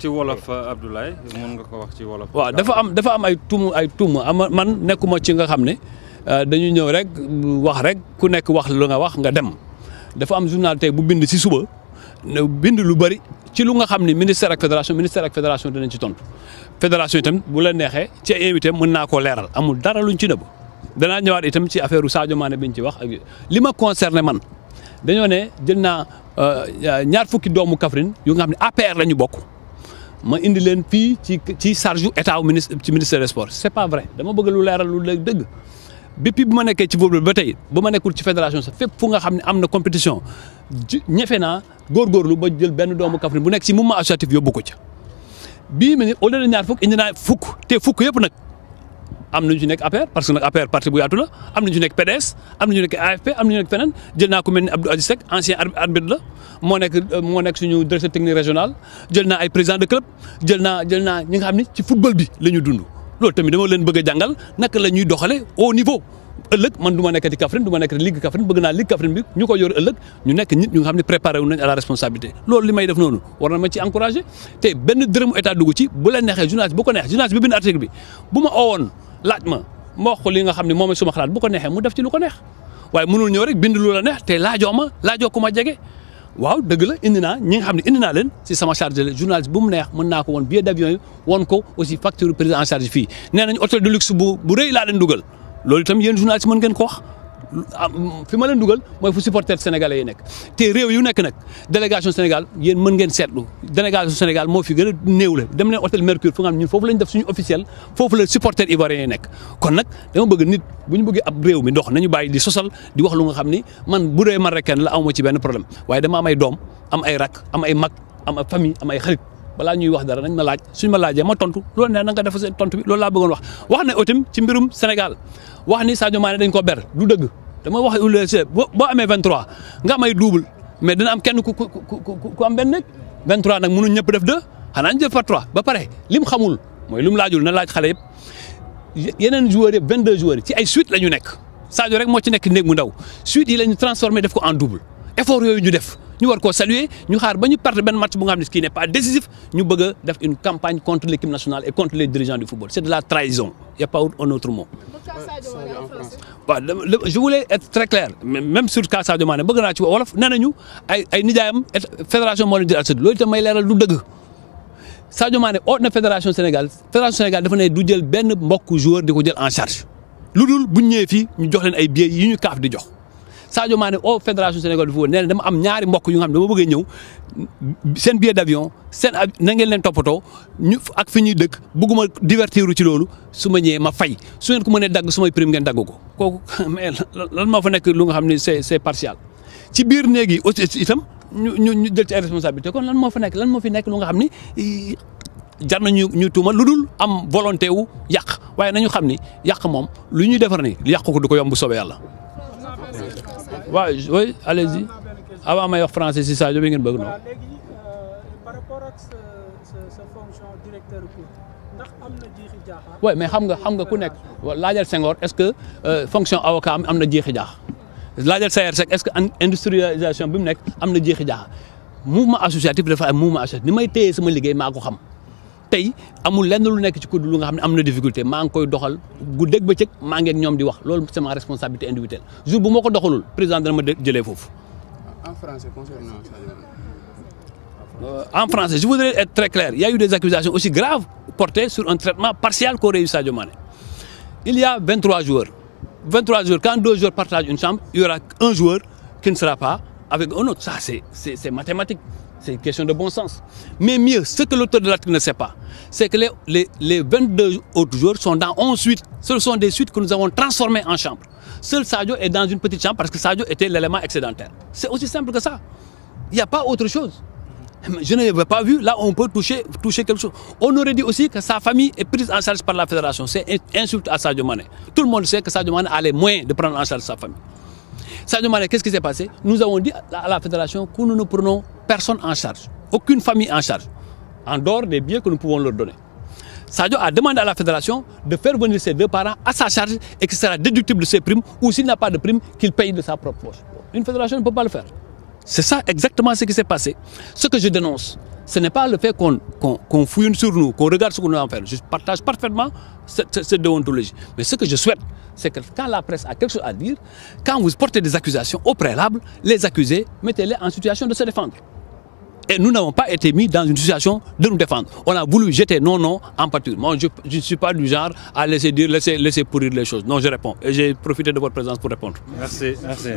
ci wolof Abdoulaye mën nga ko wax ci wolof. waaw dafa am ay tuuma man nekkuma ci nga xam ne dañu ñëw rek wax rek ku nekk wax lu nga wax nga dem dafa am journal tey bu bind si suba bind lu bëri ci lu nga xam ne ministère ak fédération dinañ ci tontu. fédération itam bu la neexee ci invité mën naa koo leeral amul dara luñ ci nëbb danaa ñëwaat itam ci affaire Sadio Mané biñ ci wax ak li ma concerné man dañoo ne jël naa ñaar fukki doomu Kaffrine yu nga xam ne APR la ñu bokk. ma indi leen fii ci charge état ci ministère des sports c'est pas vrai dama bëgg lu leeral lu dëgg depuis bu ma nekkee ci football ba tey ba ma nekkul ci fédération sax fépp fu nga xam ne am na compétition ñefe naa góorgóorlu ba jël benn doomu Kaffrine bu nekk ci mouvement associatif yóbbu ko ca bii ma ne au lieu de ñaar fukk indi naa fukk te fukk yëpp nag am nañu ci nekk APR parce que nag APR parti bu yaatu la am nañu ci nekk PDS am nañu nekk AFP am nañu nekk feneen jël naa ko mel ni Abdou Aziz Seck ancien arbitre la moo nekk suñu directeur technique régional jël naa ay président de club jël naa ñi nga xam ne ci football bi la ñu dund loolu tamit dama leen bëgg a jàngal naka la ñuy doxale au niveau ëllëg man du ma nekkati Kaffrine du ma nekkati Ligue Kaffrine bëgg naa Ligue Kaffrine bi ñu ko yor ëllëg ñu nekk nit ñu nga xam ne préparé wu nañ à la responsabilité loolu li may def noonu war na ma ci encouragé te benn dërëmu état dugg ci bu la neexee journaliste bu ko neex journaliste bi bind article bi bu ma owoon laaj ma wax ko li nga xam ne moom suma xalaat bu ko neexee mu def ci lu ko neex waaye mënul ñëw rek bind lu la neex te laajoo ku ma jege waaw dëgg la indi naa ñi nga xam ne indi naa leen si sama charge la journaliste bu mu neex mën naa ko woon billet d'avion yi woon ko aussi facture prise en charge fii nee nañ hôtel de luxe bu rëy laa leen dugal loolu itam yéen journaliste mën ngeen ko wax fi ma leen dugal mooy fu supporter sénégalais yi nekk te réew yu nekk nag délégation Sénégal yéen mën ngeen seetlu délégation Sénégal moo fi gën a néew la dem leen hôtel Mercure fu nga xam ne ñun foofu lañ def suñu officiel foofu la supporter ivoirien yi nekk kon nag dama bëgg nit bu ñu bëggee ab réew mi ndox nañu bàyyi di sosal di wax lu nga xam ni man bu dee man rek kenn la awma ci benn problème waaye dama am ay doom am ay rak am ay mag am ay famille am ay xarit balaa ñuy wax dara nañ ma laaj suñ ma laajee ma tontu loolu ne na nga def seen tontu bi loolu laa bëggoon wax ne itam ci mbirum Sénégal wax ni Sadio Mané dañ ko ber du dëgg dama wax boo amee 23 nga am ay double mais dina am kenn ku am benn nekk 23 nag mënuñ ñëpp def 2 xanaa ñu def par 3 ba pare lim xamul mooy lim laajul na laaj xale yëpp yeneen joueurs yëpp 22 joueurs ci ay suite la ñu nekk Sadio rek moo ci nekk néeg mu ndaw suite yi la ñu transformé def ko en double effort yooyu ñu def ñu war koo saluer ñu xaar ba ñu perdre benn match bu nga xam ne qui n'est pas décisif ñu bëgg a def une campagne contre l'équipe nationale et contre les dirigeants du football c'est de la trahison il y a pas un autre mot. waaw je voulais être très clair même sur cas Sadio Mané bëgg naa ci wolof nee nañu ay nijaayam fédération moo leen di loolu itam may leeral du dëgg Sadio Mané oot na fédération Sénégal dafa ne du jël benn mbokku joueur di ko jël en charge lu dul bu ñu ñëwee fii ñu jox leen ay billets yi ñu kaaf di jox. Sadio Mané au fédération Sénégal du football nee na dama am ñaari mbokk yu nga xam ne dama bëgg a ñëw seen billet d'avion na ngeen leen toppatoo ñu ak fi ñuy dëkk bëgguma divertiru ci loolu su ma ñëwee ma fay su ngeen ko mënee dagg sumay prime ngeen dagg ko kooku mais lan moo fa nekk lu nga xam ne c'est partial ci biir néeg yi aussi itam ñu jël ci ay responsabilité kon lan moo fa nekk lan moo fi nekk lu nga xam ni jar na ñu tuuma lu dul am volonté wu yàq waaye nañu xam ni yàq moom lu ñuy defar ni yàq ko du ko yomb bu soobee yàlla. waaw oui allez-y avant may wax français si Sadio bi ngeen bëgg noonu. par rapport ak sa fonction directeur cour ndax am na jiixi jaaxa. oui mais xam nga ku nekk laajal Senghor est-ce que fonction avocat am na jiixi jaaxa laajal Sayer Seck est-ce que industrialisation bi mu nekk am na jiixi jaaxa mouvement associatif dafa am mouvement associatif ni may téye sama liggéey maa ko xam. tey amul lenn lu nekk ci kudd lu nga xam ne am na difficulté maa ngi koy doxal guddeeg bëccëg maa ngi ak ñoom di wax loolu c'est ma responsabilité individuelle jour bu moo ko doxalul président dana ma jëlee foofu. En français concernant Sadio Mané. En français je voudrais être très clair il y a eu des accusations aussi graves portées sur un traitement partial qu'aurait eu Sadio Mané. Il y a 23 joueurs quand 2 joueurs partagent une chambre il y aura un joueur qui ne sera pas avec un autre ça c'est mathématique. C'est une question de bon sens. Mais mieux, ce que l'auteur de l'article ne sait pas, c'est que les 22 autres joueurs sont dans 11 suites. Ce sont des suites que nous avons transformées en chambres. Seul Sadio est dans une petite chambre parce que Sadio était l'élément excédentaire. C'est aussi simple que ça. Il n'y a pas autre chose. Je n'avais pas vu, là on peut toucher quelque chose. On aurait dit aussi que sa famille est prise en charge par la fédération. C'est une insulte à Sadio Mané. Tout le monde sait que Sadio Mané a les moyens de prendre en charge sa famille. Sadio Mané, qu'est-ce qui s'est passé? Nous avons dit à la fédération que nous ne prenons personne en charge, aucune famille en charge, en dehors des biens que nous pouvons leur donner. Sadio a demandé à la fédération de faire venir ses deux parents à sa charge et que ce sera déductible de ses primes, ou s'il n'a pas de primes, qu'il paye de sa propre poche. Une fédération ne peut pas le faire. C'est ça exactement ce qui s'est passé. Ce que je dénonce, ce n'est pas le fait qu'on fouille sur nous, qu'on regarde ce qu'on a à faire. Je partage parfaitement cette déontologie. Mais ce que je souhaite, c'est que quand la presse a quelque chose à dire, quand vous portez des accusations au préalable, les accusés, mettez-les en situation de se défendre. Et nous n'avons pas été mis dans une situation de nous défendre. On a voulu jeter nos noms en pâture. Moi, je ne suis pas du genre à laisser pourrir les choses. Non, je réponds. Et j'ai profité de votre présence pour répondre. Merci. Merci.